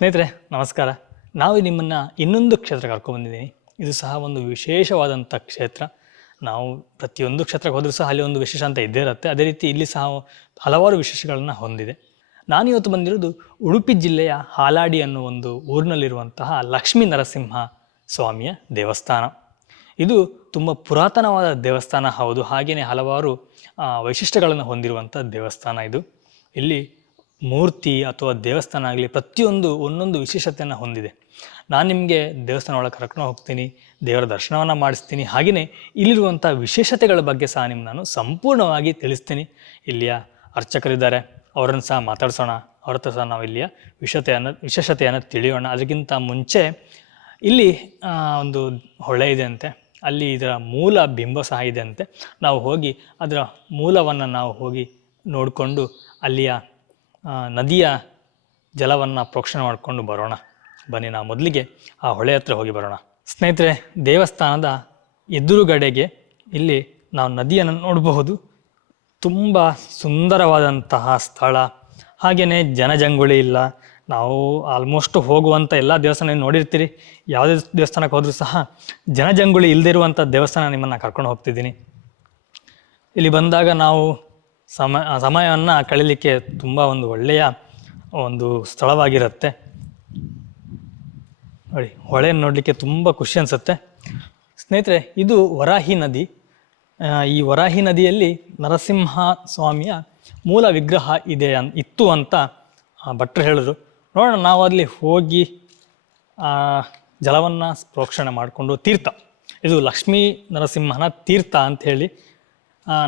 ಸ್ನೇಹಿತರೆ ನಮಸ್ಕಾರ. ನಾವು ನಿಮ್ಮನ್ನು ಇನ್ನೊಂದು ಕ್ಷೇತ್ರಕ್ಕೆ ಕರ್ಕೊಂಡ್ಬಂದಿದ್ದೀನಿ. ಇದು ಸಹ ಒಂದು ವಿಶೇಷವಾದಂಥ ಕ್ಷೇತ್ರ. ನಾವು ಪ್ರತಿಯೊಂದು ಕ್ಷೇತ್ರಕ್ಕೆ ಹೋದರೂ ಸಹ ಅಲ್ಲಿ ಒಂದು ವಿಶೇಷ ಅಂತ ಇದ್ದೇ ಇರುತ್ತೆ. ಅದೇ ರೀತಿ ಇಲ್ಲಿ ಸಹ ಹಲವಾರು ವಿಶೇಷಗಳನ್ನು ಹೊಂದಿದೆ. ನಾನಿವತ್ತು ಬಂದಿರೋದು ಉಡುಪಿ ಜಿಲ್ಲೆಯ ಹಾಲಾಡಿ ಅನ್ನೋ ಒಂದು ಊರಿನಲ್ಲಿರುವಂತಹ ಲಕ್ಷ್ಮೀ ನರಸಿಂಹ ಸ್ವಾಮಿಯ ದೇವಸ್ಥಾನ. ಇದು ತುಂಬ ಪುರಾತನವಾದ ದೇವಸ್ಥಾನ ಹೌದು. ಹಾಗೆಯೇ ಹಲವಾರು ವೈಶಿಷ್ಟ್ಯಗಳನ್ನು ಹೊಂದಿರುವಂಥ ದೇವಸ್ಥಾನ ಇದು. ಇಲ್ಲಿ ಮೂರ್ತಿ ಅಥವಾ ದೇವಸ್ಥಾನ ಆಗಲಿ ಪ್ರತಿಯೊಂದು ಒಂದೊಂದು ವಿಶೇಷತೆಯನ್ನು ಹೊಂದಿದೆ. ನಾನು ನಿಮಗೆ ದೇವಸ್ಥಾನ ಒಳಗೆ ಕರ್ಕೊಂಡು ಹೋಗ್ತೀನಿ, ದೇವರ ದರ್ಶನವನ್ನು ಮಾಡಿಸ್ತೀನಿ. ಹಾಗೆಯೇ ಇಲ್ಲಿರುವಂಥ ವಿಶೇಷತೆಗಳ ಬಗ್ಗೆ ಸಹ ನಾನು ಸಂಪೂರ್ಣವಾಗಿ ತಿಳಿಸ್ತೀನಿ. ಇಲ್ಲಿಯ ಅರ್ಚಕರಿದ್ದಾರೆ, ಅವರನ್ನು ಸಹ ಮಾತಾಡ್ಸೋಣ. ಅವ್ರ ಹತ್ರ ಸಹ ನಾವು ಇಲ್ಲಿಯ ವಿಶೇಷತೆಯನ್ನು ತಿಳಿಯೋಣ. ಅದಕ್ಕಿಂತ ಮುಂಚೆ ಇಲ್ಲಿ ಒಂದು ಹೊಳೆ ಇದೆ ಅಂತೆ, ಅಲ್ಲಿ ಇದರ ಮೂಲ ಬಿಂಬ ಸಹ ಇದೆ ಅಂತೆ. ನಾವು ಹೋಗಿ ಅದರ ಮೂಲವನ್ನು ನಾವು ಹೋಗಿ ನೋಡಿಕೊಂಡು ಅಲ್ಲಿಯ ನದಿಯ ಜಲವನ್ನು ಪ್ರೋಕ್ಷಣೆ ಮಾಡಿಕೊಂಡು ಬರೋಣ. ಬನ್ನಿ, ನಾವು ಮೊದಲಿಗೆ ಆ ಹೊಳೆ ಹತ್ರ ಹೋಗಿ ಬರೋಣ. ಸ್ನೇಹಿತರೆ, ದೇವಸ್ಥಾನದ ಎದುರುಗಡೆಗೆ ಇಲ್ಲಿ ನಾವು ನದಿಯನ್ನು ನೋಡಬಹುದು. ತುಂಬ ಸುಂದರವಾದಂತಹ ಸ್ಥಳ. ಹಾಗೆಯೇ ಜನಜಂಗುಳಿ ಇಲ್ಲ. ನಾವು ಆಲ್ಮೋಸ್ಟ್ ಹೋಗುವಂಥ ಎಲ್ಲ ದೇವಸ್ಥಾನ ನೋಡಿರ್ತೀರಿ. ಯಾವುದೇ ದೇವಸ್ಥಾನಕ್ಕೆ ಹೋದರೂ ಸಹ ಜನಜಂಗುಳಿ ಇಲ್ಲದಿರುವಂಥ ದೇವಸ್ಥಾನ ನಿಮ್ಮನ್ನು ಕರ್ಕೊಂಡು ಹೋಗ್ತಿದ್ದೀನಿ. ಇಲ್ಲಿ ಬಂದಾಗ ನಾವು ಸಮಯವನ್ನು ಕಳೀಲಿಕ್ಕೆ ತುಂಬ ಒಂದು ಒಳ್ಳೆಯ ಒಂದು ಸ್ಥಳವಾಗಿರುತ್ತೆ. ನೋಡಿ, ಹೊಳೆಯನ್ನು ನೋಡಲಿಕ್ಕೆ ತುಂಬ ಖುಷಿ ಅನಿಸುತ್ತೆ. ಸ್ನೇಹಿತರೆ, ಇದು ವರಾಹಿ ನದಿ. ಈ ವರಾಹಿ ನದಿಯಲ್ಲಿ ನರಸಿಂಹ ಸ್ವಾಮಿಯ ಮೂಲ ವಿಗ್ರಹ ಇತ್ತು ಅಂತ ಭಟ್ರು ಹೇಳಿದ್ರು. ನೋಡೋಣ, ನಾವು ಅಲ್ಲಿ ಹೋಗಿ ಜಲವನ್ನು ಪ್ರೋಕ್ಷಣೆ ಮಾಡಿಕೊಂಡು ತೀರ್ಥ, ಇದು ಲಕ್ಷ್ಮೀ ನರಸಿಂಹನ ತೀರ್ಥ ಅಂತ ಹೇಳಿ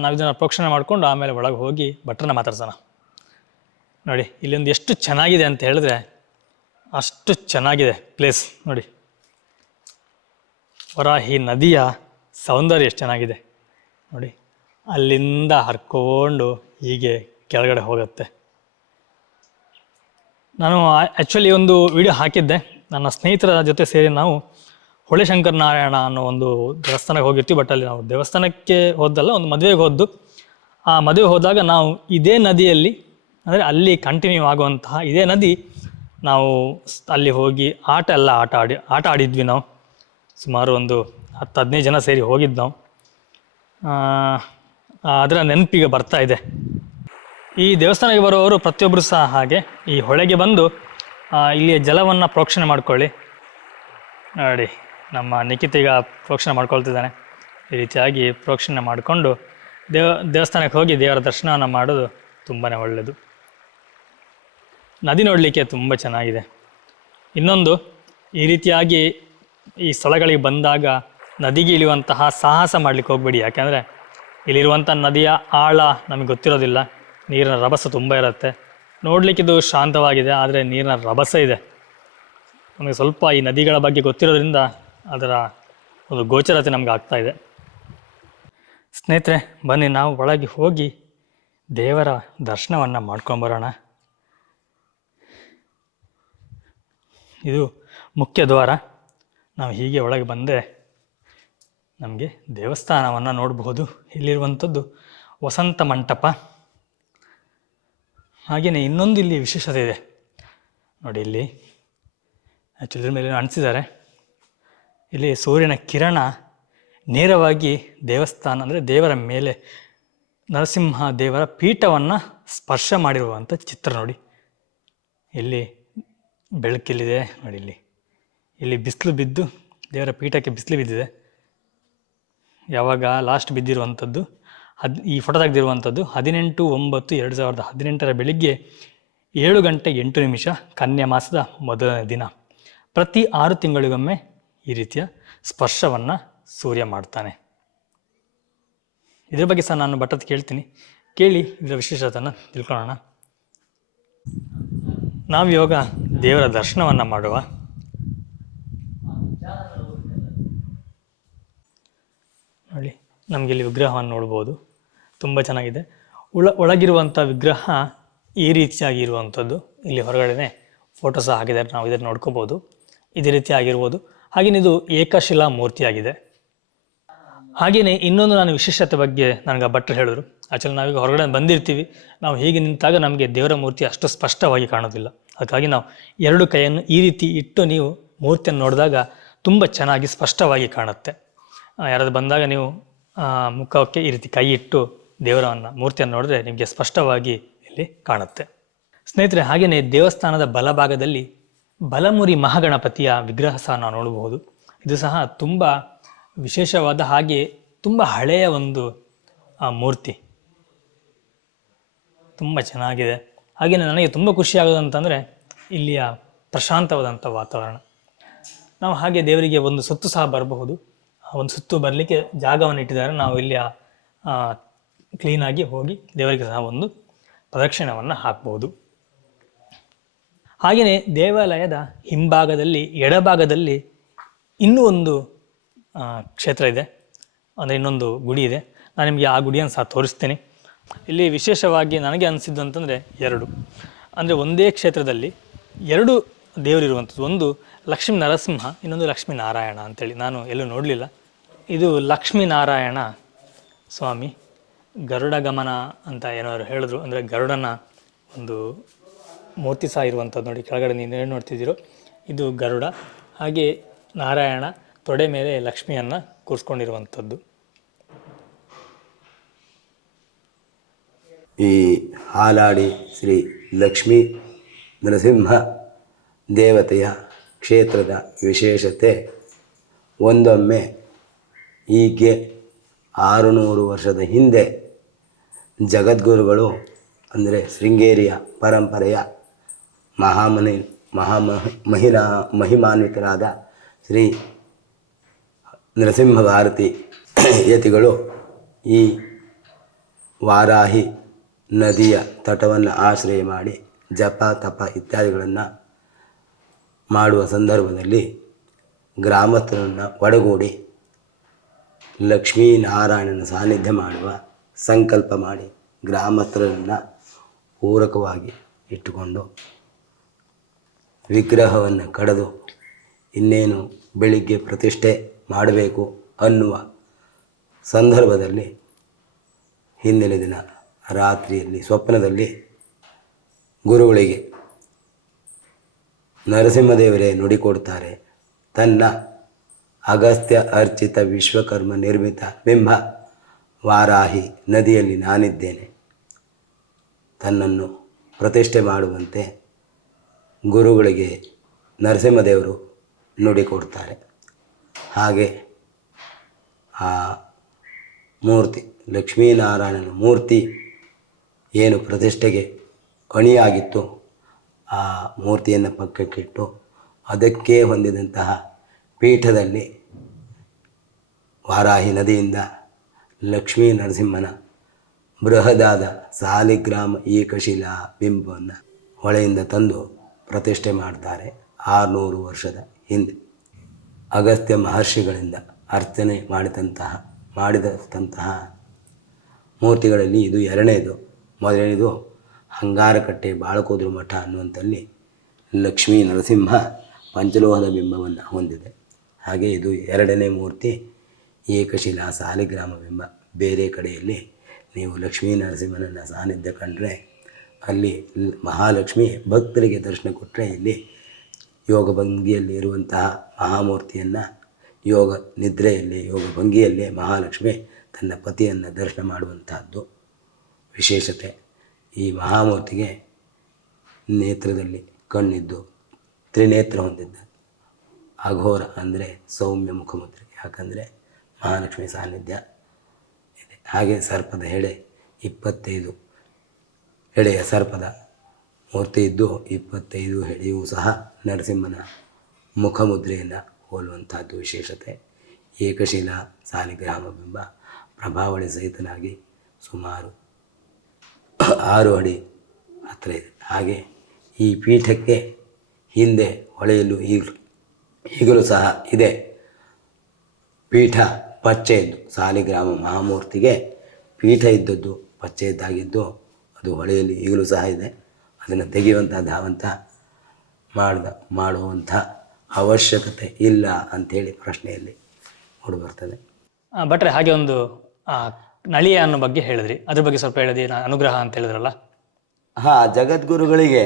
ನಾವು ಇದನ್ನು ಪ್ರೋಕ್ಷಣೆ ಮಾಡಿಕೊಂಡು ಆಮೇಲೆ ಒಳಗೆ ಹೋಗಿ ಭಟ್ರನ್ನ ಮಾತಾಡ್ಸೋಣ. ನೋಡಿ, ಇಲ್ಲೊಂದು ಎಷ್ಟು ಚೆನ್ನಾಗಿದೆ ಅಂತ ಹೇಳಿದ್ರೆ ಅಷ್ಟು ಚೆನ್ನಾಗಿದೆ ಪ್ಲೇಸ್. ನೋಡಿ, ವರಾಹಿ ನದಿಯ ಸೌಂದರ್ಯ ಎಷ್ಟು ಚೆನ್ನಾಗಿದೆ ನೋಡಿ. ಅಲ್ಲಿಂದ ಹರ್ಕೊಂಡು ಹೀಗೆ ಕೆಳಗಡೆ ಹೋಗುತ್ತೆ. ನಾನು ಆ್ಯಕ್ಚುಲಿ ಒಂದು ವಿಡಿಯೋ ಹಾಕಿದ್ದೆ. ನನ್ನ ಸ್ನೇಹಿತರ ಜೊತೆ ಸೇರಿ ನಾವು ಹೊಳೆ ಶಂಕರ ನಾರಾಯಣ ಅನ್ನೋ ಒಂದು ದೇವಸ್ಥಾನಕ್ಕೆ ಹೋಗಿರ್ತೀವಿ. ಬಟ್ ಅಲ್ಲಿ ನಾವು ದೇವಸ್ಥಾನಕ್ಕೆ ಹೋದಲ್ಲ, ಒಂದು ಮದುವೆಗೆ ಹೋದ್ದು. ಆ ಮದುವೆ ಹೋದಾಗ ನಾವು ಇದೇ ನದಿಯಲ್ಲಿ, ಅಂದರೆ ಅಲ್ಲಿ ಕಂಟಿನ್ಯೂ ಆಗುವಂತಹ ಇದೇ ನದಿ, ನಾವು ಅಲ್ಲಿ ಹೋಗಿ ಆಟ ಆಡಿದ್ವಿ. ನಾವು ಸುಮಾರು ಒಂದು 10-15 ಜನ ಸೇರಿ ಹೋಗಿದ್ದು ನಾವು. ಅದರ ನೆನಪಿಗೆ ಬರ್ತಾ ಇದೆ. ಈ ದೇವಸ್ಥಾನಕ್ಕೆ ಬರುವವರು ಪ್ರತಿಯೊಬ್ಬರು ಸಹ ಹಾಗೆ ಈ ಹೊಳೆಗೆ ಬಂದು ಇಲ್ಲಿಯ ಜಲವನ್ನು ಪ್ರೋಕ್ಷಣೆ ಮಾಡ್ಕೊಳ್ಳಿ. ನೋಡಿ, ನಮ್ಮ ನಿಖಿತೀಗ ಪ್ರೋಕ್ಷಣೆ ಮಾಡ್ಕೊಳ್ತಿದ್ದಾನೆ. ಈ ರೀತಿಯಾಗಿ ಪ್ರೋಕ್ಷಣೆ ಮಾಡಿಕೊಂಡು ದೇವಸ್ಥಾನಕ್ಕೆ ಹೋಗಿ ದೇವರ ದರ್ಶನವನ್ನು ಮಾಡೋದು ತುಂಬಾ ಒಳ್ಳೆಯದು. ನದಿ ನೋಡಲಿಕ್ಕೆ ತುಂಬ ಚೆನ್ನಾಗಿದೆ. ಇನ್ನೊಂದು, ಈ ರೀತಿಯಾಗಿ ಈ ಸ್ಥಳಗಳಿಗೆ ಬಂದಾಗ ನದಿಗೆ ಇಳಿಯುವಂತಹ ಸಾಹಸ ಮಾಡಲಿಕ್ಕೆ ಹೋಗಬೇಡಿ. ಯಾಕೆಂದರೆ ಇಲ್ಲಿರುವಂಥ ನದಿಯ ಆಳ ನಮಗೆ ಗೊತ್ತಿರೋದಿಲ್ಲ. ನೀರಿನ ರಭಸ ತುಂಬ ಇರುತ್ತೆ. ನೋಡಲಿಕ್ಕಿದು ಶಾಂತವಾಗಿದೆ, ಆದರೆ ನೀರಿನ ರಭಸ ಇದೆ. ನಮಗೆ ಸ್ವಲ್ಪ ಈ ನದಿಗಳ ಬಗ್ಗೆ ಗೊತ್ತಿರೋದ್ರಿಂದ ಅದರ ಒಂದು ಗೋಚರತೆ ನಮ್ಗೆ ಆಗ್ತಾ ಇದೆ. ಸ್ನೇಹಿತರೆ, ಬನ್ನಿ ನಾವು ಒಳಗೆ ಹೋಗಿ ದೇವರ ದರ್ಶನವನ್ನು ಮಾಡ್ಕೊಂಬರೋಣ. ಇದು ಮುಖ್ಯ ದ್ವಾರ. ನಾವು ಹೀಗೆ ಒಳಗೆ ಬಂದರೆ ನಮಗೆ ದೇವಸ್ಥಾನವನ್ನು ನೋಡಬಹುದು. ಇಲ್ಲಿರುವಂಥದ್ದು ವಸಂತ ಮಂಟಪ. ಹಾಗೆಯೇ ಇನ್ನೊಂದು ಇಲ್ಲಿ ವಿಶೇಷತೆ ಇದೆ ನೋಡಿ. ಇಲ್ಲಿ ಆ್ಯಕ್ಚುಲಿ ಮೇಲೆ ಅಣಿಸಿದ್ದಾರೆ. ಇಲ್ಲಿ ಸೂರ್ಯನ ಕಿರಣ ನೇರವಾಗಿ ದೇವಸ್ಥಾನ, ಅಂದರೆ ದೇವರ ಮೇಲೆ ನರಸಿಂಹ ದೇವರ ಪೀಠವನ್ನು ಸ್ಪರ್ಶ ಮಾಡಿರುವಂಥ ಚಿತ್ರ ನೋಡಿ. ಇಲ್ಲಿ ಬೆಳಕಿಲ್ಲಿದೆ ನೋಡಿ. ಇಲ್ಲಿ ಬಿಸಿಲು ಬಿದ್ದು ದೇವರ ಪೀಠಕ್ಕೆ ಬಿಸಿಲು ಬಿದ್ದಿದೆ. ಯಾವಾಗ ಲಾಸ್ಟ್ ಬಿದ್ದಿರುವಂಥದ್ದು, ಈ ಫೋಟೋ ತೆಗೆದಿರುವಂಥದ್ದು 18/9/2018 ಬೆಳಿಗ್ಗೆ 7:08 ಕನ್ಯಾ ಮಾಸದ ಮೊದಲನೇ ದಿನ. ಪ್ರತಿ 6 ತಿಂಗಳಿಗೊಮ್ಮೆ ಈ ರೀತಿಯ ಸ್ಪರ್ಶವನ್ನು ಸೂರ್ಯ ಮಾಡ್ತಾನೆ. ಇದ್ರ ಬಗ್ಗೆ ಸಹ ನಾನು ಭಟ್ಟದ ಕೇಳ್ತೀನಿ, ಕೇಳಿ ಇದರ ವಿಶೇಷತೆಯನ್ನು ತಿಳ್ಕೊಳ್ಳೋಣ. ನಾವಿವಾಗ ದೇವರ ದರ್ಶನವನ್ನು ಮಾಡುವ. ನೋಡಿ, ನಮಗಿಲ್ಲಿ ವಿಗ್ರಹವನ್ನು ನೋಡ್ಬೋದು, ತುಂಬ ಚೆನ್ನಾಗಿದೆ. ಒಳಗಿರುವಂಥ ವಿಗ್ರಹ ಈ ರೀತಿಯಾಗಿ ಇರುವಂಥದ್ದು. ಇಲ್ಲಿ ಹೊರಗಡೆ ಫೋಟೋ ಸಹ ಹಾಕಿದ್ದಾರೆ, ನಾವು ಇದನ್ನು ನೋಡ್ಕೋಬೋದು. ಇದೇ ರೀತಿ ಆಗಿರ್ಬೋದು. ಹಾಗೆಯೇ ಇದು ಏಕಶಿಲಾ ಮೂರ್ತಿಯಾಗಿದೆ. ಹಾಗೆಯೇ ಇನ್ನೊಂದು ನಾನು ವಿಶೇಷತೆ ಬಗ್ಗೆ ನನಗೆ ಭಟ್ರು ಹೇಳಿದ್ರು. ಆ್ಯಕ್ಚುಲಿ ನಾವೀಗ ಹೊರಗಡೆ ಬಂದಿರ್ತೀವಿ, ನಾವು ಹೀಗೆ ನಿಂತಾಗ ನಮಗೆ ದೇವರ ಮೂರ್ತಿ ಅಷ್ಟು ಸ್ಪಷ್ಟವಾಗಿ ಕಾಣೋದಿಲ್ಲ. ಅದಕ್ಕಾಗಿ ನಾವು ಎರಡು ಕೈಯನ್ನು ಈ ರೀತಿ ಇಟ್ಟು ನೀವು ಮೂರ್ತಿಯನ್ನು ನೋಡಿದಾಗ ತುಂಬ ಚೆನ್ನಾಗಿ ಸ್ಪಷ್ಟವಾಗಿ ಕಾಣುತ್ತೆ. ಯಾರಾದರೂ ಬಂದಾಗ ನೀವು ಮುಖಕ್ಕೆ ಈ ರೀತಿ ಕೈ ಇಟ್ಟು ದೇವರನ್ನು ಮೂರ್ತಿಯನ್ನು ನೋಡಿದ್ರೆ ನಿಮಗೆ ಸ್ಪಷ್ಟವಾಗಿ ಇಲ್ಲಿ ಕಾಣುತ್ತೆ. ಸ್ನೇಹಿತರೆ, ಹಾಗೆಯೇ ದೇವಸ್ಥಾನದ ಬಲಭಾಗದಲ್ಲಿ ಬಲಮುರಿ ಮಹಾಗಣಪತಿಯ ವಿಗ್ರಹ ಸಹ ನಾವು ನೋಡಬಹುದು. ಇದು ಸಹ ತುಂಬ ವಿಶೇಷವಾದ ಹಾಗೆ ತುಂಬ ಹಳೆಯ ಒಂದು ಮೂರ್ತಿ, ತುಂಬ ಚೆನ್ನಾಗಿದೆ. ಹಾಗೆಯೇ ನನಗೆ ತುಂಬ ಖುಷಿಯಾಗೋದಂತಂದರೆ ಇಲ್ಲಿಯ ಪ್ರಶಾಂತವಾದಂಥ ವಾತಾವರಣ. ನಾವು ಹಾಗೆ ದೇವರಿಗೆ ಒಂದು ಸುತ್ತು ಸಹ ಬರಬಹುದು. ಒಂದು ಸುತ್ತು ಬರಲಿಕ್ಕೆ ಜಾಗವನ್ನು ಇಟ್ಟಿದ್ದಾರೆ. ನಾವು ಇಲ್ಲಿಯ ಕ್ಲೀನಾಗಿ ಹೋಗಿ ದೇವರಿಗೆ ಸಹ ಒಂದು ಪ್ರದಕ್ಷಿಣವನ್ನು ಹಾಕ್ಬೋದು. ಹಾಗೆಯೇ ದೇವಾಲಯದ ಹಿಂಭಾಗದಲ್ಲಿ ಎಡಭಾಗದಲ್ಲಿ ಇನ್ನೂ ಒಂದು ಕ್ಷೇತ್ರ ಇದೆ, ಅಂದರೆ ಇನ್ನೊಂದು ಗುಡಿ ಇದೆ. ನಾನು ನಿಮಗೆ ಆ ಗುಡಿಯನ್ನು ಸಹ ತೋರಿಸ್ತೀನಿ. ಇಲ್ಲಿ ವಿಶೇಷವಾಗಿ ನನಗೆ ಅನಿಸಿದ್ದು ಅಂತಂದರೆ ಎರಡು, ಅಂದರೆ ಒಂದೇ ಕ್ಷೇತ್ರದಲ್ಲಿ ಎರಡು ದೇವರಿರುವಂಥದ್ದು. ಒಂದು ಲಕ್ಷ್ಮೀ ನರಸಿಂಹ, ಇನ್ನೊಂದು ಲಕ್ಷ್ಮೀ ನಾರಾಯಣ ಅಂತೇಳಿ. ನಾನು ಎಲ್ಲೂ ನೋಡಲಿಲ್ಲ. ಇದು ಲಕ್ಷ್ಮೀನಾರಾಯಣ ಸ್ವಾಮಿ ಗರುಡ ಗಮನ ಅಂತ ಏನಾದ್ರು ಹೇಳಿದ್ರು, ಅಂದರೆ ಗರುಡನ ಒಂದು ಮೂರ್ತಿ ಸಹ ಇರುವಂಥದ್ದು. ನೋಡಿ ಕೆಳಗಡೆ ನೀವು ಏನು ನೋಡ್ತಿದ್ದೀರೋ ಇದು ಗರುಡ, ಹಾಗೆ ನಾರಾಯಣ ತೊಡೆ ಮೇಲೆ ಲಕ್ಷ್ಮಿಯನ್ನು ಕೂರಿಸ್ಕೊಂಡಿರುವಂಥದ್ದು. ಈ ಹಾಲಾಡಿ ಶ್ರೀ ಲಕ್ಷ್ಮೀ ನರಸಿಂಹ ದೇವತೆಯ ಕ್ಷೇತ್ರದ ವಿಶೇಷತೆ, ಒಂದೊಮ್ಮೆ ಹೀಗೆ 600 ವರ್ಷದ ಹಿಂದೆ ಜಗದ್ಗುರುಗಳು, ಅಂದರೆ ಶೃಂಗೇರಿಯ ಪರಂಪರೆಯ ಮಹಿಮಾನ್ವಿತರಾದ ಶ್ರೀ ನರಸಿಂಹ ಭಾರತಿ ಯತಿಗಳು ಈ ವಾರಾಹಿ ನದಿಯ ತಟವನ್ನು ಆಶ್ರಯ ಮಾಡಿ ಜಪ ತಪ ಇತ್ಯಾದಿಗಳನ್ನು ಮಾಡುವ ಸಂದರ್ಭದಲ್ಲಿ ಗ್ರಾಮಸ್ಥರನ್ನು ಒಡಗೂಡಿ ಲಕ್ಷ್ಮೀನಾರಾಯಣನ ಸಾನ್ನಿಧ್ಯ ಮಾಡುವ ಸಂಕಲ್ಪ ಮಾಡಿ ಗ್ರಾಮಸ್ಥರನ್ನು ಪೂರಕವಾಗಿ ಇಟ್ಟುಕೊಂಡು ವಿಗ್ರಹವನ್ನು ಕಡಿದು ಇನ್ನೇನು ಬೆಳಿಗ್ಗೆ ಪ್ರತಿಷ್ಠೆ ಮಾಡಬೇಕು ಅನ್ನುವ ಸಂದರ್ಭದಲ್ಲಿ ಹಿಂದಿನ ದಿನ ರಾತ್ರಿಯಲ್ಲಿ ಸ್ವಪ್ನದಲ್ಲಿ ಗುರುಗಳಿಗೆ ನರಸಿಂಹದೇವರೇ ನುಡಿಕೊಡ್ತಾರೆ, ತನ್ನ ಅಗಸ್ತ್ಯ ಅರ್ಚಿತ ವಿಶ್ವಕರ್ಮ ನಿರ್ಮಿತ ಬಿಂಬ ವಾರಾಹಿ ನದಿಯಲ್ಲಿ ನಾನಿದ್ದೇನೆ, ತನ್ನನ್ನು ಪ್ರತಿಷ್ಠೆ ಮಾಡುವಂತೆ ಗುರುಗಳಿಗೆ ನರಸಿಂಹದೇವರು ನುಡಿಕೊಡ್ತಾರೆ. ಹಾಗೆ ಆ ಮೂರ್ತಿ, ಲಕ್ಷ್ಮೀನಾರಾಯಣನ ಮೂರ್ತಿ ಏನು ಪ್ರತಿಷ್ಠೆಗೆ ಅಣಿಯಾಗಿತ್ತು, ಆ ಮೂರ್ತಿಯನ್ನು ಪಕ್ಕಕ್ಕಿಟ್ಟು ಅದಕ್ಕೆ ಹೊಂದಿದಂತಹ ಪೀಠದಲ್ಲಿ ವಾರಾಹಿ ನದಿಯಿಂದ ಲಕ್ಷ್ಮೀ ನರಸಿಂಹನ ಬೃಹದಾದ ಸಾಲಿಗ್ರಾಮ ಏಕಶಿಲಾ ಬಿಂಬವನ್ನು ಹೊಳೆಯಿಂದ ತಂದು ಪ್ರತಿಷ್ಠೆ ಮಾಡ್ತಾರೆ. 600 ವರ್ಷದ ಹಿಂದೆ ಅಗಸ್ತ್ಯ ಮಹರ್ಷಿಗಳಿಂದ ಅರ್ಚನೆ ಮಾಡಿದಂತಹ ಮೂರ್ತಿಗಳಲ್ಲಿ ಇದು ಎರಡನೇದು. ಮೊದಲನೇದು ಹಂಗಾರಕಟ್ಟೆ ಬಾಳಕೋದ್ರ ಮಠ ಅನ್ನುವಂಥಲ್ಲಿ ಲಕ್ಷ್ಮೀ ನರಸಿಂಹ ಪಂಚಲೋಹದ ಬಿಂಬವನ್ನು ಹೊಂದಿದೆ. ಹಾಗೆ ಇದು ಎರಡನೇ ಮೂರ್ತಿ ಏಕಶಿಲಾ ಸಾಲಿಗ್ರಾಮ ಬಿಂಬ. ಬೇರೆ ಕಡೆಯಲ್ಲಿ ನೀವು ಲಕ್ಷ್ಮೀ ನರಸಿಂಹನನ್ನು ಸಾನ್ನಿಧ್ಯ ಕಂಡ್ರೆ ಅಲ್ಲಿ ಮಹಾಲಕ್ಷ್ಮಿ ಭಕ್ತರಿಗೆ ದರ್ಶನ ಕೊಟ್ಟರೆ, ಇಲ್ಲಿ ಯೋಗ ಭಂಗಿಯಲ್ಲಿ ಇರುವಂತಹ ಮಹಾಮೂರ್ತಿಯನ್ನು ಯೋಗ ನಿದ್ರೆಯಲ್ಲಿ ಯೋಗ ಭಂಗಿಯಲ್ಲೇ ಮಹಾಲಕ್ಷ್ಮಿ ತನ್ನ ಪತಿಯನ್ನು ದರ್ಶನ ಮಾಡುವಂತಹದ್ದು ವಿಶೇಷತೆ. ಈ ಮಹಾಮೂರ್ತಿಗೆ ನೇತ್ರದಲ್ಲಿ ಕಣ್ಣಿದ್ದು ತ್ರಿನೇತ್ರ ಹೊಂದಿದ್ದ ಅಘೋರ, ಅಂದರೆ ಸೌಮ್ಯ ಮುಖಮುದ್ರೆ, ಯಾಕಂದರೆ ಮಹಾಲಕ್ಷ್ಮಿ ಸಾನ್ನಿಧ್ಯ ಇದೆ. ಹಾಗೆ ಸರ್ಪದ ಹೆಡೆ 25 ಹೆಡೆಯ ಸರ್ಪದ ಮೂರ್ತಿ ಇದ್ದು 25 ಹೆಡೆಯೂ ಸಹ ನರಸಿಂಹನ ಮುಖಮುದ್ರೆಯನ್ನು ಹೋಲುವಂತಹದ್ದು ವಿಶೇಷತೆ. ಏಕಶಿಲಾ ಸಾಲಿಗ್ರಾಮ ಬಿಂಬ ಪ್ರಭಾವಳಿ ಸಹಿತನಾಗಿ ಸುಮಾರು 6 ಅಡಿ ಹತ್ತಿರ ಇದೆ. ಹಾಗೆ ಈ ಪೀಠಕ್ಕೆ ಹಿಂದೆ ಹೊಳೆಯಲು ಈಗಲೂ ಸಹ ಇದೆ. ಪೀಠ ಪಚ್ಚೆಯದ್ದು, ಸಾಲಿಗ್ರಾಮ ಮಹಾಮೂರ್ತಿಗೆ ಪೀಠ ಇದ್ದದ್ದು ಪಚ್ಚೆಯದ್ದಾಗಿದ್ದು ಅದು ಹೊಳೆಯಲ್ಲಿ ಈಗಲೂ ಸಹ ಇದೆ. ಅದನ್ನು ತೆಗೆಯುವಂಥ ಧಾವಂತ ಮಾಡುವಂಥ ಅವಶ್ಯಕತೆ ಇಲ್ಲ ಅಂಥೇಳಿ ಪ್ರಶ್ನೆಯಲ್ಲಿ ಮೂಡಿಬರ್ತದೆ. ಭಟ್ರೆ, ಹಾಗೆ ಒಂದು ನಳಿಯ ಅನ್ನೋ ಬಗ್ಗೆ ಹೇಳಿದ್ರಿ, ಅದ್ರ ಬಗ್ಗೆ ಸ್ವಲ್ಪ ಹೇಳಿದ್ರಿ. ಅನುಗ್ರಹ ಅಂತ ಹೇಳಿದ್ರಲ್ಲ. ಜಗದ್ಗುರುಗಳಿಗೆ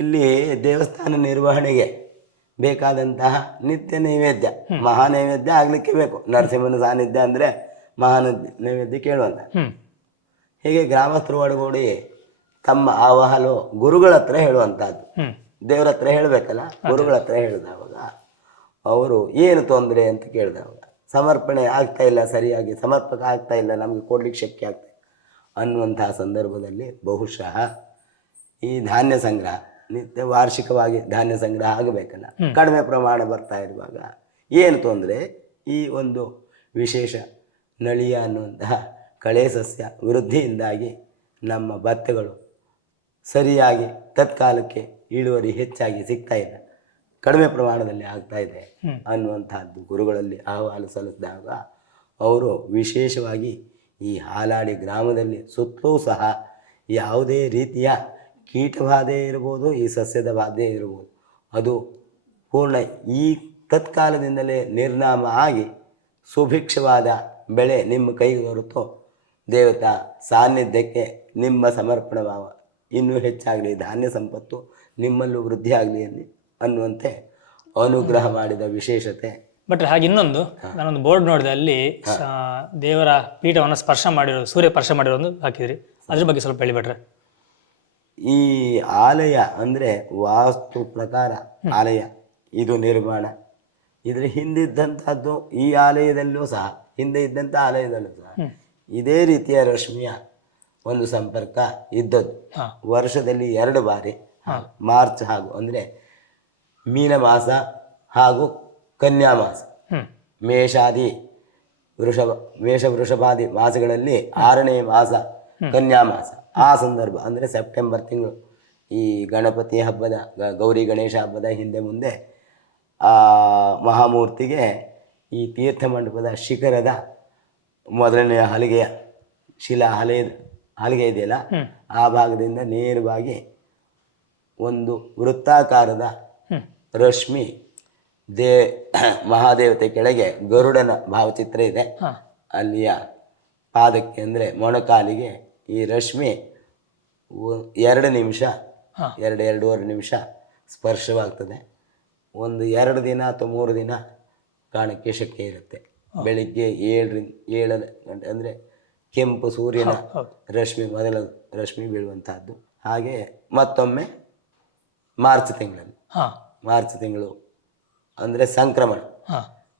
ಇಲ್ಲಿ ದೇವಸ್ಥಾನ ನಿರ್ವಹಣೆಗೆ ಬೇಕಾದಂತಹ ನಿತ್ಯ ನೈವೇದ್ಯ, ಮಹಾ ನೈವೇದ್ಯ ಆಗಲಿಕ್ಕೆ ಬೇಕು. ನರಸಿಂಹನ ಸಾನ್ನಿಧ್ಯ ಅಂದರೆ ಮಹಾ ನೈವೇದ್ಯ ಕೇಳುವಂತ. ಹೀಗೆ ಗ್ರಾಮಸ್ಥರು ಒಳಗೂಡಿ ತಮ್ಮ ಆವಾಹಲು ಗುರುಗಳ ಹತ್ರ ಹೇಳುವಂತಹದ್ದು. ದೇವ್ರ ಹತ್ರ ಹೇಳಬೇಕಲ್ಲ, ಗುರುಗಳ ಹತ್ರ ಹೇಳಿದವಾಗ ಅವರು ಏನು ತೊಂದರೆ ಅಂತ ಕೇಳಿದವಾಗ ಸಮರ್ಪಣೆ ಆಗ್ತಾ ಇಲ್ಲ, ಸರಿಯಾಗಿ ಸಮರ್ಪಕ ಆಗ್ತಾ ಇಲ್ಲ, ನಮಗೆ ಕೊಡ್ಲಿಕ್ಕೆ ಶಕ್ಯ ಆಗ್ತಾ ಇಲ್ಲ ಅನ್ನುವಂತಹ ಸಂದರ್ಭದಲ್ಲಿ ಬಹುಶಃ ಈ ಧಾನ್ಯ ಸಂಗ್ರಹ ನಿತ್ಯ ವಾರ್ಷಿಕವಾಗಿ ಧಾನ್ಯ ಸಂಗ್ರಹ ಆಗಬೇಕಲ್ಲ, ಕಡಿಮೆ ಪ್ರಮಾಣ ಬರ್ತಾ ಇರುವಾಗ ಏನು ತೊಂದರೆ, ಈ ಒಂದು ವಿಶೇಷ ನಳಿಯ ಅನ್ನುವಂತಹ ಕಳೆ ಸಸ್ಯ ವೃದ್ಧಿಯಿಂದಾಗಿ ನಮ್ಮ ಭತ್ತಗಳು ಸರಿಯಾಗಿ ತತ್ಕಾಲಕ್ಕೆ ಇಳುವರಿ ಹೆಚ್ಚಾಗಿ ಸಿಗ್ತಾ ಇಲ್ಲ, ಕಡಿಮೆ ಪ್ರಮಾಣದಲ್ಲಿ ಆಗ್ತಾ ಇದೆ ಅನ್ನುವಂತಹದ್ದು ಗುರುಗಳಲ್ಲಿ ಅಹವಾಲು ಸಲ್ಲಿಸಿದಾಗ ಅವರು ವಿಶೇಷವಾಗಿ ಈ ಹಾಲಾಡಿ ಗ್ರಾಮದಲ್ಲಿ ಸುತ್ತಲೂ ಸಹ ಯಾವುದೇ ರೀತಿಯ ಕೀಟಬಾಧೆ ಇರ್ಬೋದು, ಈ ಸಸ್ಯದ ಬಾಧೆ ಇರ್ಬೋದು, ಅದು ಪೂರ್ಣ ಈ ತತ್ಕಾಲದಿಂದಲೇ ನಿರ್ನಾಮ ಆಗಿ ಸುಭಿಕ್ಷವಾದ ಬೆಳೆ ನಿಮ್ಮ ಕೈಗೆ ದೊರೆತು ದೇವತಾ ಸಾನ್ನಿಧ್ಯಕ್ಕೆ ನಿಮ್ಮ ಸಮರ್ಪಣಾ ಭಾವ ಇನ್ನೂ ಹೆಚ್ಚಾಗಲಿ, ಧಾನ್ಯ ಸಂಪತ್ತು ನಿಮ್ಮಲ್ಲೂ ವೃದ್ಧಿ ಆಗಲಿ ಅನ್ನುವಂತೆ ಅನುಗ್ರಹ ಮಾಡಿದ ವಿಶೇಷತೆ. ಬಟ್ ಹಾಗೆ ಇನ್ನೊಂದು ನಾನೊಂದು ಬೋರ್ಡ್ ನೋಡಿದೆ, ಅಲ್ಲಿ ದೇವರ ಪೀಠವನ್ನು ಸ್ಪರ್ಶ ಮಾಡಿರೋ, ಸೂರ್ಯ ಸ್ಪರ್ಶ ಮಾಡಿರೋದು ಹಾಕಿದ್ರಿ, ಅದ್ರ ಬಗ್ಗೆ ಸ್ವಲ್ಪ ಹೇಳಿಬಿಟ್ರೆ. ಈ ಆಲಯ ಅಂದರೆ ವಾಸ್ತು ಪ್ರಕಾರ ಆಲಯ ಇದು ನಿರ್ಮಾಣ, ಇದ್ರ ಹಿಂದಿದ್ದಂಥದ್ದು ಈ ಆಲಯದಲ್ಲೂ ಸಹ, ಹಿಂದೆ ಇದ್ದಂಥ ಆಲಯದಲ್ಲೂ ಸಹ ಇದೇ ರೀತಿಯ ರಶ್ಮಿಯ ಒಂದು ಸಂಪರ್ಕ ಇದ್ದದ್ದು. ವರ್ಷದಲ್ಲಿ 2 ಬಾರಿ ಮಾರ್ಚ್ ಹಾಗೂ ಅಂದರೆ ಮೀನ ಮಾಸ ಹಾಗೂ ಕನ್ಯಾ ಮಾಸ, ಮೇಷಾದಿ ಮೇಷ ವೃಷಭಾದಿ ಮಾಸಗಳಲ್ಲಿ 6ನೇ ಮಾಸ ಕನ್ಯಾ ಮಾಸ. ಆ ಸಂದರ್ಭ ಅಂದರೆ ಸೆಪ್ಟೆಂಬರ್ ತಿಂಗಳು ಈ ಗಣಪತಿ ಹಬ್ಬದ ಗೌರಿ ಗಣೇಶ ಹಬ್ಬದ ಹಿಂದೆ ಮುಂದೆ ಆ ಮಹಾಮೂರ್ತಿಗೆ ಈ ತೀರ್ಥ ಮಂಟಪದ ಶಿಖರದ ಮೊದಲನೆಯ ಹಲಿಗೆಯ ಶಿಲಾ ಹಲಿಗೆ ಇದೆಯಲ್ಲ, ಆ ಭಾಗದಿಂದ ನೇರವಾಗಿ ಒಂದು ವೃತ್ತಾಕಾರದ ರಶ್ಮಿ ಮಹಾದೇವತೆ ಕೆಳಗೆ ಗರುಡನ ಭಾವಚಿತ್ರ ಇದೆ. ಅಲ್ಲಿಯ ಪಾದಕ್ಕೆ ಅಂದರೆ ಮೊಣಕಾಲಿಗೆ ಈ ರಶ್ಮಿ 2 ನಿಮಿಷ 2-2.5 ನಿಮಿಷ ಸ್ಪರ್ಶವಾಗ್ತದೆ. ಒಂದು 2 ದಿನ ಅಥವಾ 3 ದಿನ ಕಾಣಕ್ಕೆ ಶಕ್ಯ ಇರುತ್ತೆ. ಬೆಳಿಗ್ಗೆ 7 ಗಂಟೆ ಅಂದರೆ ಕೆಂಪು ಸೂರ್ಯನ ರಶ್ಮಿ, ಮೊದಲ ರಶ್ಮಿ ಬೀಳುವಂತಹದ್ದು. ಹಾಗೆ ಮತ್ತೊಮ್ಮೆ ಮಾರ್ಚ್ ತಿಂಗಳು ಅಂದರೆ ಸಂಕ್ರಮಣ,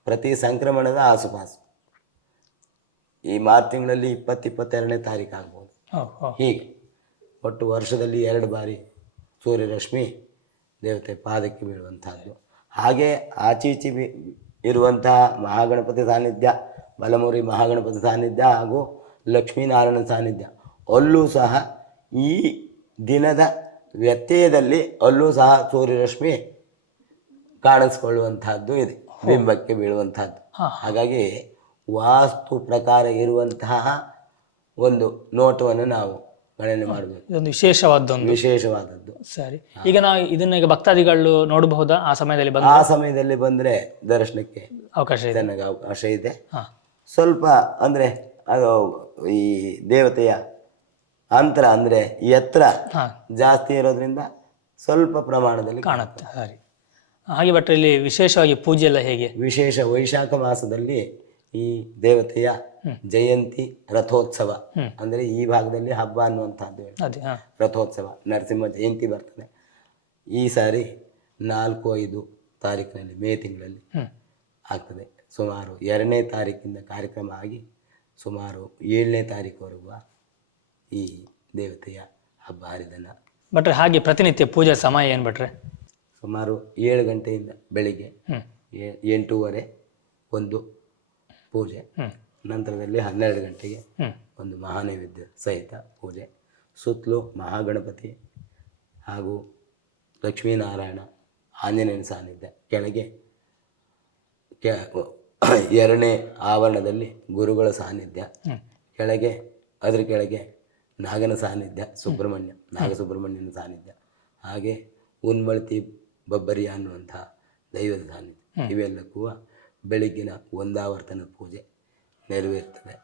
ಪ್ರತಿ ಸಂಕ್ರಮಣದ ಆಸುಪಾಸು ಈ ಮಾರ್ಚ್ ತಿಂಗಳಲ್ಲಿ 20-22ನೇ ತಾರೀಕು ಆಗ್ಬೋದು. ಹೀಗೆ ಒಟ್ಟು ವರ್ಷದಲ್ಲಿ 2 ಬಾರಿ ಸೂರ್ಯರಶ್ಮಿ ದೇವತೆ ಪಾದಕ್ಕೆ ಬೀಳುವಂತಹದ್ದು. ಹಾಗೆ ಆಚೀಚಿ ಇರುವಂತಹ ಮಹಾಗಣಪತಿ ಸಾನ್ನಿಧ್ಯ, ಬಲಮುರಿ ಮಹಾಗಣಪತಿ ಸಾನ್ನಿಧ್ಯ ಹಾಗೂ ಲಕ್ಷ್ಮೀನಾರಾಯಣ ಸಾನ್ನಿಧ್ಯ, ಅಲ್ಲೂ ಸಹ ಈ ದಿನದ ವ್ಯತ್ಯಯದಲ್ಲಿ ಅಲ್ಲೂ ಸಹ ಸೂರ್ಯರಶ್ಮಿ ಕಾಣಿಸ್ಕೊಳ್ಳುವಂತಹದ್ದು ಇದೆ, ಬಿಂಬಕ್ಕೆ ಬೀಳುವಂತಹದ್ದು. ಹಾಗಾಗಿ ವಾಸ್ತು ಪ್ರಕಾರ ಇರುವಂತಹ ಒಂದು ನೋಟವನ್ನು ನಾವು ಗಣನೆ ಮಾಡಬೇಕು. ಇದೊಂದು ವಿಶೇಷವಾದದ್ದು. ಸರಿ, ಈಗ ನಾವು ಇದನ್ನ ಭಕ್ತಾದಿಗಳು ನೋಡಬಹುದಾ? ಆ ಸಮಯದಲ್ಲಿ ಬಂದ್ರೆ ದರ್ಶನಕ್ಕೆ ಅವಕಾಶ ಇದೆ. ಸ್ವಲ್ಪ ಅಂದ್ರೆ ಅದು ಈ ದೇವತೆಯ ಅಂತರ ಅಂದ್ರೆ ಎತ್ತರ ಜಾಸ್ತಿ ಇರೋದ್ರಿಂದ ಸ್ವಲ್ಪ ಪ್ರಮಾಣದಲ್ಲಿ ಕಾಣುತ್ತೆ. ಸರಿ, ಹಾಗೆ ಭಟ್ರೆ ಇಲ್ಲಿ ವಿಶೇಷವಾಗಿ ಪೂಜೆ ಎಲ್ಲ ಹೇಗೆ? ವಿಶೇಷ ವೈಶಾಖ ಮಾಸದಲ್ಲಿ ಈ ದೇವತೆಯ ಜಯಂತಿ ರಥೋತ್ಸವ, ಅಂದ್ರೆ ಈ ಭಾಗದಲ್ಲಿ ಹಬ್ಬ ಅನ್ನುವಂಥದ್ದು ರಥೋತ್ಸವ, ನರಸಿಂಹ ಜಯಂತಿ ಬರ್ತದೆ. ಈ ಸಾರಿ 4-5 ತಾರೀಕಿನಲ್ಲಿ, ಮೇ ತಿಂಗಳಲ್ಲಿ ಆಗ್ತದೆ. ಸುಮಾರು 2ನೇ ತಾರೀಕಿಂದ ಕಾರ್ಯಕ್ರಮ ಆಗಿ ಸುಮಾರು 7ನೇ ತಾರೀಕುವರೆಗೂ ಈ ದೇವತೆಯ ಹಬ್ಬ ಹರಿದನ. ಭಟ್ರೆ ಹಾಗೆ ಪ್ರತಿನಿತ್ಯ ಪೂಜಾ ಸಮಯ ಏನು ಭಟ್ರೆ? ಸುಮಾರು 7 ಗಂಟೆಯಿಂದ ಬೆಳಿಗ್ಗೆ 8:30 ಒಂದು ಪೂಜೆ, ನಂತರದಲ್ಲಿ 12 ಗಂಟೆಗೆ ಒಂದು ಮಹಾನೈವೇದ್ಯ ಸಹಿತ ಪೂಜೆ. ಸುತ್ತಲೂ ಮಹಾಗಣಪತಿ ಹಾಗೂ ಲಕ್ಷ್ಮೀನಾರಾಯಣ, ಆಂಜನೇಯನ ಸಾನ್ನಿಧ್ಯ, ಕೆಳಗೆ 2ನೇ ಆವರಣದಲ್ಲಿ ಗುರುಗಳ ಸಾನ್ನಿಧ್ಯ, ಕೆಳಗೆ ಅದ್ರ ಕೆಳಗೆ ನಾಗನ ಸಾನ್ನಿಧ್ಯ, ನಾಗಸುಬ್ರಹ್ಮಣ್ಯನ ಸಾನ್ನಿಧ್ಯ, ಹಾಗೆ ಉನ್ಮಳ್ತಿ ಬಬ್ಬರಿಯ ಅನ್ನುವಂತಹ ದೈವದ ಸಾನ್ನಿಧ್ಯ. ಇವೆಲ್ಲಕ್ಕೂ ಬೆಳಗ್ಗಿನ ಒಂದಾವರ್ತನ ಪೂಜೆ ನೆರವೇರ್ತದೆ.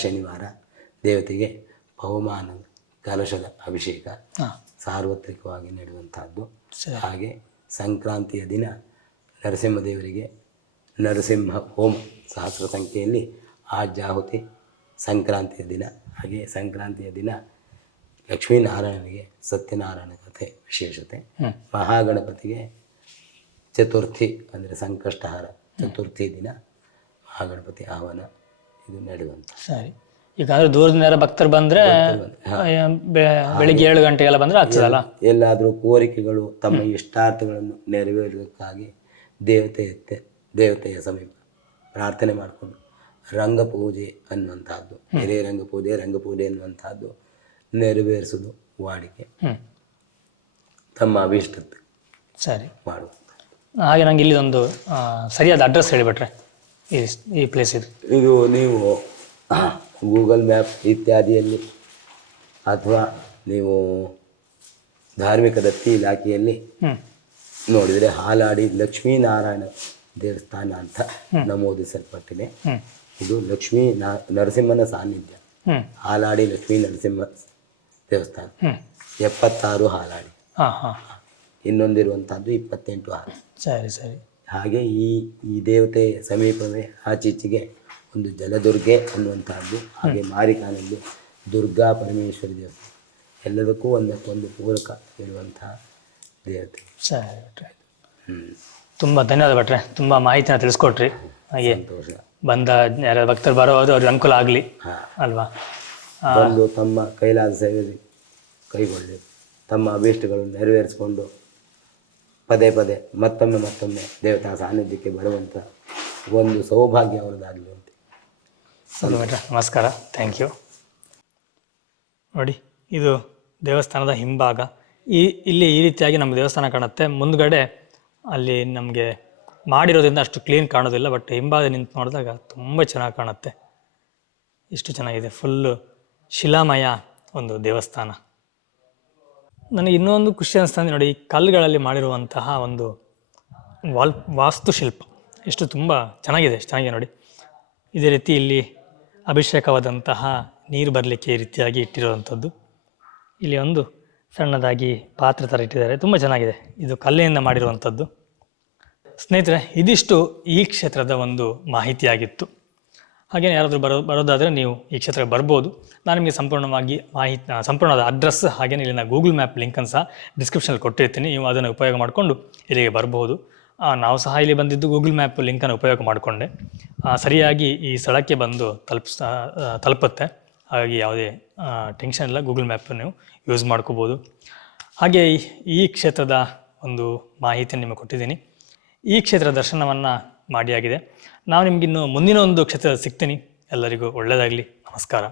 ಶನಿವಾರ ದೇವತೆಗೆ ಪವಮಾನ ಕಲಶದ ಅಭಿಷೇಕ ಸಾರ್ವತ್ರಿಕವಾಗಿ ನಡೆಯುವಂತಹದ್ದು. ಸರಿ. ಹಾಗೆ ಸಂಕ್ರಾಂತಿಯ ದಿನ ನರಸಿಂಹದೇವರಿಗೆ ನರಸಿಂಹ ಹೋಮ ಸಹಸ್ರ ಸಂಖ್ಯೆಯಲ್ಲಿ ಆಜ್ಯಾಹುತಿ ಸಂಕ್ರಾಂತಿಯ ದಿನ. ಹಾಗೆ ಸಂಕ್ರಾಂತಿಯ ದಿನ ಲಕ್ಷ್ಮೀನಾರಾಯಣನಿಗೆ ಸತ್ಯನಾರಾಯಣ ಕಥೆ ವಿಶೇಷತೆ. ಮಹಾಗಣಪತಿಗೆ ಚತುರ್ಥಿ ಅಂದರೆ ಸಂಕಷ್ಟಹಾರ ಚತುರ್ಥಿ ದಿನ ಮಹಾಗಣಪತಿ ಆಹ್ವಾನ ಇದು ನಡೆಯುವಂಥ. ಸರಿ. ಈಗ ದೂರದಿಂದ ಯಾರು ಭಕ್ತರು ಬಂದರೆ ಬೆಳಿಗ್ಗೆ 7 ಗಂಟೆಗೆಲ್ಲ ಬಂದರೆ ಆಗ್ತದಲ್ಲ? ಎಲ್ಲಾದರೂ ಕೋರಿಕೆಗಳು ತಮ್ಮ ಇಷ್ಟಾರ್ಥಗಳನ್ನು ನೆರವೇರೋದಕ್ಕಾಗಿ ದೇವತೆಯ ಸಮೀಪ ಪ್ರಾರ್ಥನೆ ಮಾಡಿಕೊಂಡು ರಂಗಪೂಜೆ ಅನ್ನುವಂಥದ್ದು, ಹಿರೇ ರಂಗಪೂಜೆ ಅನ್ನುವಂಥದ್ದು ನೆರವೇರಿಸೋದು ವಾಡಿಕೆ. ತಮ್ಮ ಅಭೀಷ್ಟತೆ ಸರಿ ಮಾಡುವಂಥ. ಹಾಗೆ ನಂಗೆ ಇಲ್ಲಿ ಒಂದು ಸರಿಯಾದ ಅಡ್ರೆಸ್ ಹೇಳಿಬಿಟ್ರೆ ಈ ಪ್ಲೇಸ್ ಇದು ನೀವು ಗೂಗಲ್ ಮ್ಯಾಪ್ ಇತ್ಯಾದಿಯಲ್ಲಿ ಅಥವಾ ನೀವು ಧಾರ್ಮಿಕ ದತ್ತಿ ಇಲಾಖೆಯಲ್ಲಿ ನೋಡಿದರೆ ಹಾಲಾಡಿ ಲಕ್ಷ್ಮೀನಾರಾಯಣ ದೇವಸ್ಥಾನ ಅಂತ ನಮೂದಿಸಲ್ಪಟ್ಟಿದೆ. ಇದು ನರಸಿಂಹನ ಸಾನ್ನಿಧ್ಯ. ಹಾಲಾಡಿ ಲಕ್ಷ್ಮೀ ನರಸಿಂಹ ದೇವಸ್ಥಾನ 76 ಹಾಲಾಡಿ, ಇನ್ನೊಂದಿರುವಂತಹದ್ದು 28 ಹಾಲು. ಸರಿ ಸರಿ. ಹಾಗೆ ಈ ದೇವತೆ ಸಮೀಪವೇ ಆಚೀಚೆಗೆ ಒಂದು ಜಲದುರ್ಗೆ ಅನ್ನುವಂತಹದ್ದು, ಹಾಗೆ ಮಾರಿಕಾನಲ್ಲಿ ದುರ್ಗಾ ಪರಮೇಶ್ವರಿ ದೇವತೆ, ಎಲ್ಲದಕ್ಕೂ ಒಂದಕ್ಕೊಂದು ಪೂರಕ ಇರುವಂತಹ ದೇವತೆ. ಸರಿ. ತುಂಬ ಧನ್ಯವಾದ ಭಟ್ರೆ, ತುಂಬ ಮಾಹಿತಿನ ತಿಳಿಸ್ಕೊಟ್ರಿ. ಹಾಗೆ ಸಂತೋಷ. ಬಂದ ಯಾರು ಭಕ್ತರು ಬರೋದು ಅವ್ರಿಗೆ ಅನುಕೂಲ ಆಗಲಿ ಅಲ್ವಾ? ಬಂದು ತಮ್ಮ ಕೈಲಾದ ಸೇವೆ ಕೈಗೊಳ್ಳಿ, ತಮ್ಮ ಅಭೀಷ್ಟಗಳನ್ನು ನೆರವೇರಿಸಿಕೊಂಡು ಪದೇ ಪದೇ ಮತ್ತೊಮ್ಮೆ ದೇವತಾ ಸಾನ್ನಿಧ್ಯಕ್ಕೆ ಬರುವಂಥ ಒಂದು ಸೌಭಾಗ್ಯ ಅವರದಾಗಲಿ ಅಂತ. ನಮಸ್ಕಾರ, ಥ್ಯಾಂಕ್ ಯು. ನೋಡಿ, ಇದು ದೇವಸ್ಥಾನದ ಹಿಂಭಾಗ. ಇಲ್ಲಿ ಈ ರೀತಿಯಾಗಿ ನಮ್ಮ ದೇವಸ್ಥಾನ ಕಾಣುತ್ತೆ. ಮುಂದ್ಗಡೆ ಅಲ್ಲಿ ನಮಗೆ ಮಾಡಿರೋದ್ರಿಂದ ಅಷ್ಟು ಕ್ಲೀನ್ ಕಾಣೋದಿಲ್ಲ, ಬಟ್ ಹಿಂಭಾಗ ನಿಂತು ನೋಡಿದಾಗ ತುಂಬ ಚೆನ್ನಾಗಿ ಕಾಣುತ್ತೆ. ಇಷ್ಟು ಚೆನ್ನಾಗಿದೆ, ಫುಲ್ಲು ಶಿಲಾಮಯ ಒಂದು ದೇವಸ್ಥಾನ. ನನಗೆ ಇನ್ನೊಂದು ಖುಷಿ ಅನಿಸ್ತಂದ್ರೆ ನೋಡಿ, ಕಲ್ಲುಗಳಲ್ಲಿ ಮಾಡಿರುವಂತಹ ಒಂದು ವಾಸ್ತುಶಿಲ್ಪ ಎಷ್ಟು ತುಂಬ ಚೆನ್ನಾಗಿದೆ ನೋಡಿ. ಇದೇ ರೀತಿ ಇಲ್ಲಿ ಅಭಿಷೇಕವಾದಂತಹ ನೀರು ಬರಲಿಕ್ಕೆ ಈ ರೀತಿಯಾಗಿ ಇಟ್ಟಿರುವಂಥದ್ದು. ಇಲ್ಲಿ ಒಂದು ಸಣ್ಣದಾಗಿ ಪಾತ್ರೆ ಥರ ಇಟ್ಟಿದ್ದಾರೆ, ತುಂಬ ಚೆನ್ನಾಗಿದೆ. ಇದು ಕಲ್ಲಿನಿಂದ ಮಾಡಿರುವಂಥದ್ದು. ಸ್ನೇಹಿತರೆ, ಇದಿಷ್ಟು ಈ ಕ್ಷೇತ್ರದ ಒಂದು ಮಾಹಿತಿಯಾಗಿತ್ತು. ಹಾಗೇನೆ ಯಾರಾದರೂ ಬರೋದಾದರೆ ನೀವು ಈ ಕ್ಷೇತ್ರಕ್ಕೆ ಬರ್ಬೋದು. ನಾನು ನಿಮಗೆ ಸಂಪೂರ್ಣವಾದ ಅಡ್ರೆಸ್ ಹಾಗೆಯೇ ಇಲ್ಲಿನ ಗೂಗಲ್ ಮ್ಯಾಪ್ ಲಿಂಕನ್ನು ಸಹ ಡಿಸ್ಕ್ರಿಪ್ಷನಲ್ಲಿ ಕೊಟ್ಟಿರ್ತೀನಿ. ನೀವು ಅದನ್ನು ಉಪಯೋಗ ಮಾಡಿಕೊಂಡು ಇಲ್ಲಿಗೆ ಬರ್ಬೋದು. ನಾವು ಸಹ ಇಲ್ಲಿ ಬಂದಿದ್ದು ಗೂಗಲ್ ಮ್ಯಾಪ್ ಲಿಂಕನ್ನು ಉಪಯೋಗ ಮಾಡಿಕೊಂಡೆ. ಸರಿಯಾಗಿ ಈ ಸ್ಥಳಕ್ಕೆ ಬಂದು ತಲುಪುತ್ತೆ. ಹಾಗಾಗಿ ಯಾವುದೇ ಟೆನ್ಷನ್ ಇಲ್ಲ, ಗೂಗಲ್ ಮ್ಯಾಪ್ ನೀವು ಯೂಸ್ ಮಾಡ್ಕೋಬೋದು. ಹಾಗೆ ಈ ಕ್ಷೇತ್ರದ ಒಂದು ಮಾಹಿತಿಯನ್ನು ನಿಮಗೆ ಕೊಟ್ಟಿದ್ದೀನಿ. ಈ ಕ್ಷೇತ್ರ ದರ್ಶನವನ್ನು ಮಾಡಿಯಾಗಿದೆ. ನಾವು ನಿಮಗಿನ್ನು ಮುಂದಿನ ಒಂದು ಕ್ಷೇತ್ರ ಸಿಗ್ತೀನಿ. ಎಲ್ಲರಿಗೂ ಒಳ್ಳೆಯದಾಗಲಿ. ನಮಸ್ಕಾರ.